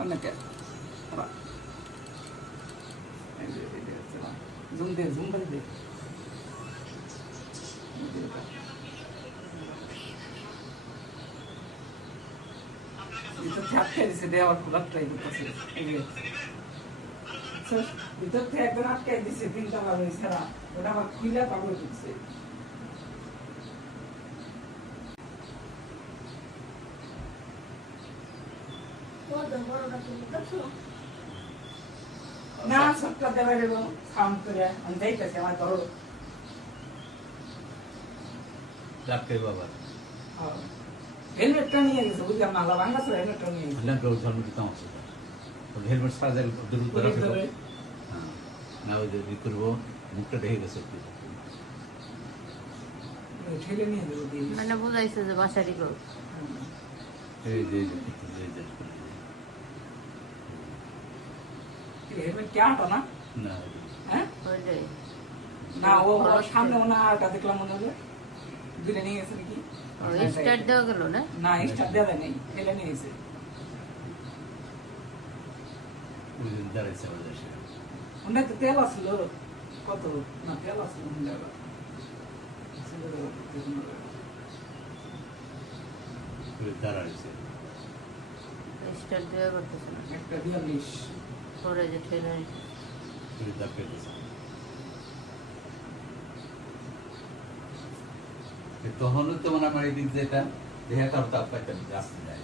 অনেকে জুম দে জুম করে দে ভিতর থেকে আটকে দিছে দে আবার খোলার ট্রাই করতেছে ভিতর থেকে একদম আটকে দিছে তিনটা বার হয়েছে না ওটা আবার খুলে পাগল করছে না সবটা দেওয়া দেব সাউন্ড করে আমি যাইতেছি আমার ধরো ডাক্তার বাবা হেলমেটটা নিয়ে গেছে বুঝলাম না ভাঙা ছিল হেলমেটটা নিয়ে গেছে ধর্ম দিতাম হেলমেট ছাড়া যায় দূর করে না ওই যে করবো মুখটা ঢেকে গেছে ঠেলে নিয়ে দেবো মানে বুঝাইছে যে বাসারই গো এই যে হেলমেট কে আটা না না হ্যাঁ ওইটাই না ও ওর সামনে ও না আটা দেখলাম মনে হলো দূরে নিয়ে গেছে নাকি স্টার্ট দেওয়া গেল না না স্টার্ট দেওয়া নেই ঠেলে নিয়ে গেছে ওই দিন দাঁড়াইছে আমাদের সে ওটা তো তেল আসলো কত না তেল আসলো দাঁড়াইছে স্টার্ট দেওয়া করতেছে না একটা 42 পরে যে ঠেলে তখনও তো মানে আমার এই দিক যেটা দেখা কারো তাপ পাইতাম আসতে যায়